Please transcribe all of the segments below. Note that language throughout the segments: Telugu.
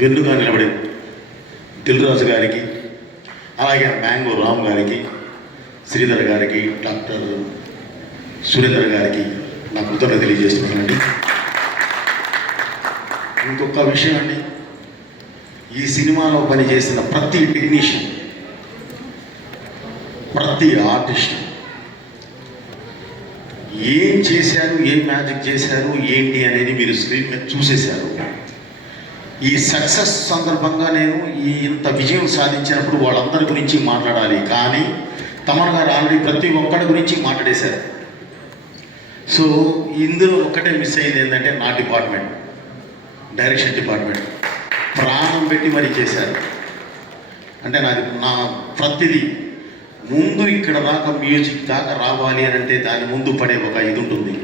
వెన్నుగా నిలబడిన దిల్ రాజు గారికి, అలాగే మ్యాంగో రామ్ గారికి, శ్రీధర్ గారికి, డాక్టర్ సురేందర్ గారికి నా కృతజ్ఞత తెలియజేస్తున్నానండి. ఇంకొక విషయం అండి, ఈ సినిమాలో పనిచేసిన ప్రతి టెక్నీషియన్, ప్రతి ఆర్టిస్ట్ ఏం చేశారు, ఏం మ్యాజిక్ చేశారు, ఏంటి అనేది మీరు స్క్రీన్ మీద చూసేశారు. ఈ సక్సెస్ సందర్భంగా నేను ఇంత విజయం సాధించినప్పుడు వాళ్ళందరి గురించి మాట్లాడాలి, కానీ తమన్ గారు ఆల్రెడీ ప్రతి ఒక్కడి గురించి మాట్లాడేశారు. సో ఇందులో ఒక్కటే మిస్ అయింది ఏంటంటే నా డిపార్ట్మెంట్, డైరెక్షన్ డిపార్ట్మెంట్ ప్రాణం పెట్టి మరీ చేశారు. అంటే నా ప్రతిదీ ముందు ఇక్కడ దాకా మ్యూజిక్ దాకా రావాలి అని అంటే దాని ముందు పడే ఒక ఇది ఉంటుంది.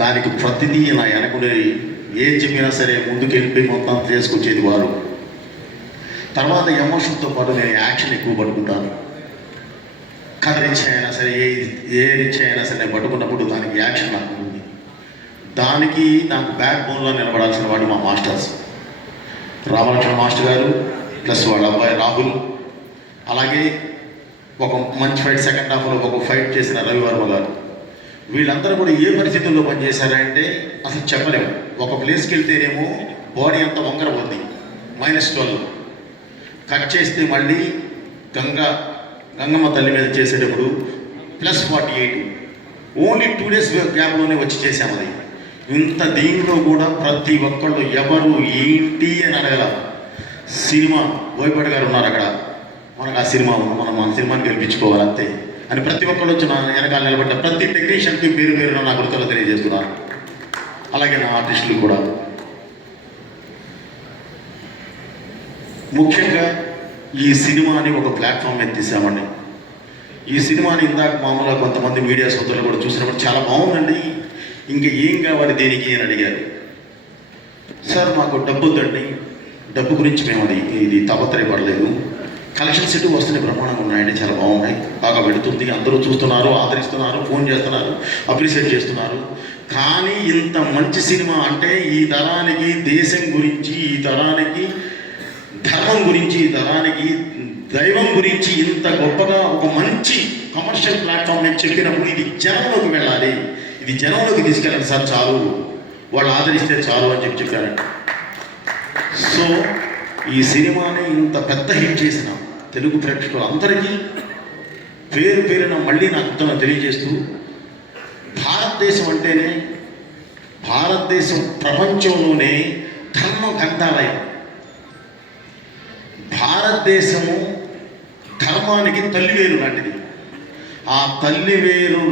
దానికి ప్రతిదీ నా వెనకుడే ఏం చెప్పినా సరే ముందుకు వెళ్ళిపోయి మొత్తం చేసుకొచ్చేది వారు. తర్వాత ఎమోషన్తో పాటు నేను యాక్షన్ ఎక్కువ పట్టుకుంటాను. కథ రీచ్ అయినా సరే, ఏ రీచ్ అయినా సరే నేను పట్టుకున్నప్పుడు దానికి యాక్షన్ నాకు ఉంటుంది. దానికి నాకు బ్యాక్ బోన్లో నిలబడాల్సిన వాడు మా మాస్టర్స్, రామలక్ష్మణ మాస్టర్ గారు ప్లస్ వాళ్ళ అబ్బాయి రాహుల్, అలాగే ఒక మంచి ఫైట్ సెకండ్ హాఫ్లో ఒక ఫైట్ చేసిన రవివర్మ గారు. వీళ్ళందరూ కూడా ఏ పరిస్థితుల్లో పనిచేశారంటే అసలు చెప్పలేము. ఒక ప్లేస్కి వెళ్తేనేమో బాడీ అంతా వంకర పోద్ది, -12 కట్ చేస్తే మళ్ళీ గంగమ్మ తల్లి మీద చేసేటప్పుడు +48, ఓన్లీ 2 days గ్యాప్లోనే వచ్చి చేసాము. అది ఇంత దీంట్లో కూడా ప్రతి ఒక్కళ్ళు ఎవరు ఏంటి అని అడగల. సినిమా బోయపాటి గారు ఉన్నారు అక్కడ, మనకు ఆ సినిమా మన సినిమాని గెలిపించుకోవాలి అంతే అని ప్రతి ఒక్కళ్ళు వచ్చి నా వెనకాల నిలబడ్డ ప్రతి టెక్నీషియన్కి పేరు పేరున నా కృతజ్ఞతలు తెలియజేస్తున్నాను. అలాగే నా ఆర్టిస్టులు కూడా. ముఖ్యంగా ఈ సినిమాని ఒక ప్లాట్ఫామ్ మీద తీసామండి. ఈ సినిమాని ఇందాక మామూలుగా కొంతమంది మీడియా సోదరులు కూడా చూసినప్పుడు చాలా బాగుందండి, ఇంకా ఏం కావాలి దేనికి అని అడిగారు. సార్ మాకు డబ్బు వద్దండి, డబ్బు గురించి మేము ఇది తాపత్రయపడలేదు. కలెక్షన్స్ ఎటు వస్తున్నాయి, బ్రహ్మాండంగా ఉన్నాయండి, చాలా బాగున్నాయి, బాగా పెడుతుంది, అందరూ చూస్తున్నారు, ఆదరిస్తున్నారు, ఫోన్ చేస్తున్నారు, అప్రిషియేట్ చేస్తున్నారు. కానీ ఇంత మంచి సినిమా అంటే ఈ తరానికి దేశం గురించి, ఈ తరానికి ధర్మం గురించి, ఈ తరానికి దైవం గురించి ఇంత గొప్పగా ఒక మంచి కమర్షియల్ ప్లాట్ఫామ్ నేను చెప్పినప్పుడు ఇది జనంలోకి వెళ్ళాలి, ఇది జనంలోకి తీసుకెళ్ళాలి సార్, చాలు వాళ్ళు ఆదరిస్తే చాలు అని చెప్పారండి. సో ఈ సినిమాని ఇంత పెద్ద హిట్ చేసిన తెలుగు ప్రేక్షకులు అందరికీ పేరు పేరున మళ్ళీ నాకు కృతజ్ఞతలు తెలియజేస్తూ, భారతదేశం అంటేనే, భారతదేశం ప్రపంచంలోనే ధర్మ గ్రంథాలయం. భారతదేశము ధర్మానికి తల్లివేరు లాంటిది. ఆ తల్లివేరు